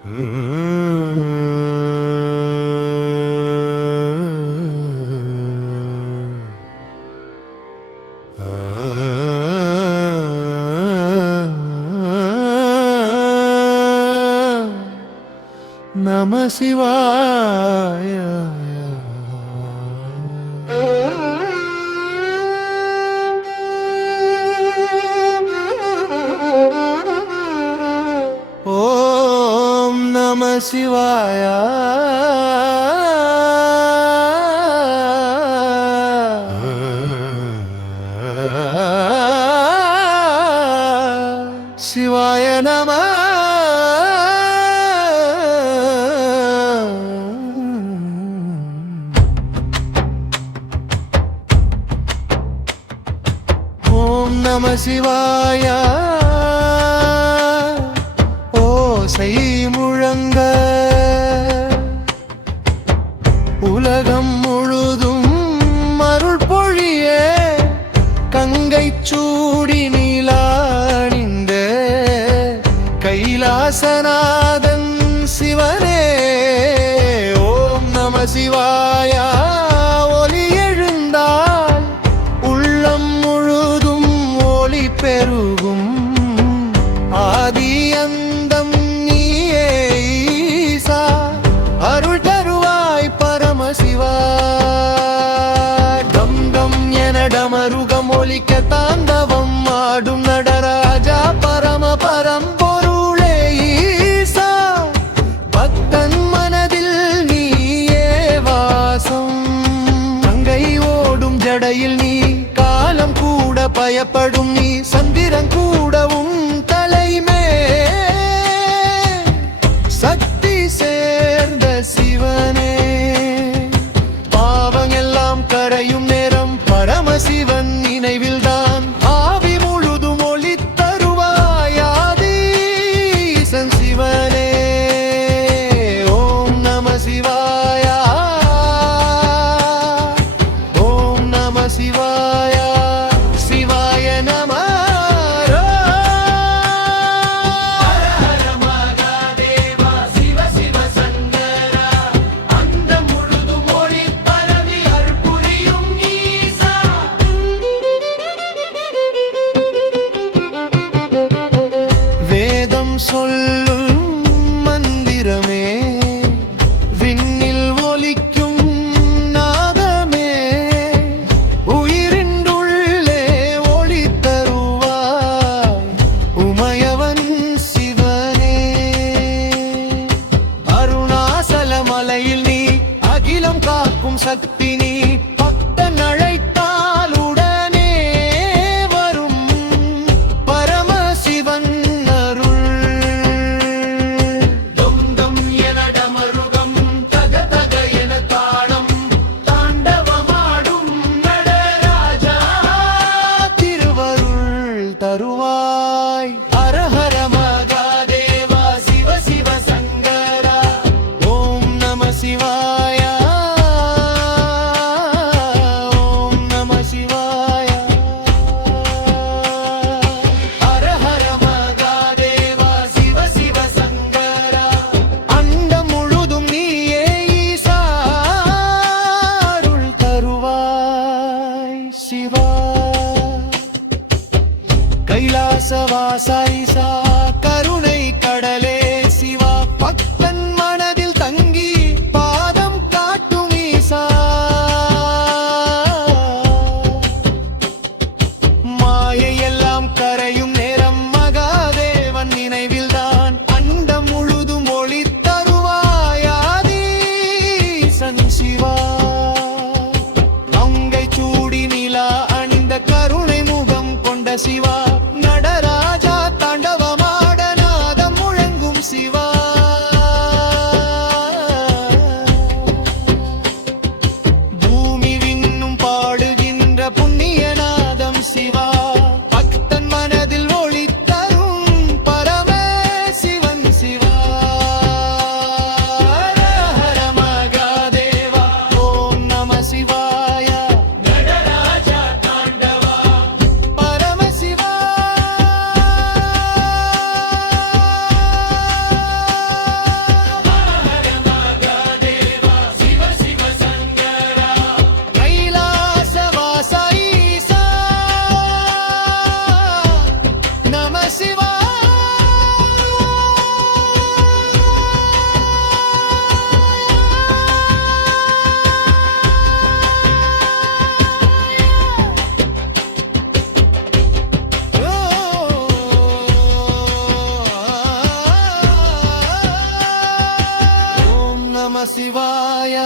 நம சிவாய. ஓம் நம சிவாய. சிவாய நம. ஓம் நம சிவாய. ஓசை முழங்க உலகம் முழுதும் அருள் பொழிய கங்கை சூடி நீலாணிந்த கைலாசநாதன் சிவனே. ஓம் நம சிவாய. ஒலி எழுந்தால் உள்ளம் முழுதும் ஒளி பெருகும். ஆதி அந்தம் நீயே ஈசா, அருள் தருவாய் பரமசிவா. கம் கம் என டமருகம் ஒலிக்க தாண்டவம் ஆடும் நடராஜா பரம பரம்பொருளே ஈசா. பக்தன் மனதில் நீயே வாசம். கங்கை ஓடும் ஜடையில் நீ, காலம் கூட பயப்படும் நீ, சந்திரன் கூடவும் தலைமே. சக்தி சேர்ந்த சிவனே, பாவம் எல்லாம் கரையும் நேரம் பரமசிவன் நினைவில்தான் ஆவி முழுதும் ஒளி தருவாயாதீசன் சிவனே. ஓம் நம சிவாய. ஓம் நம சிவாய. சிவாய நம. வேதம் சொல்லும் மந்திரமே, விண்ணில் ஒலிக்கும் நாதமே, உயிரின்றுள்ளே ஒளி தருவாய் உமையவன் சிவனே. அருணாசல மலையில் நீ, அகிலம் காக்கும் சக்தி நீ, பக்தன் அழைத்தால் உடனே வரும் பரமசிவன் அருள். தொம் தொம் என டமருகம், தக தக என தாளம், தாண்டவமாடும் நடராஜா திருவருள் தருவாய். ஹரஹர மகாதேவா சிவ சிவ சங்கரா. ஓம் நம சிவாய. சிவாய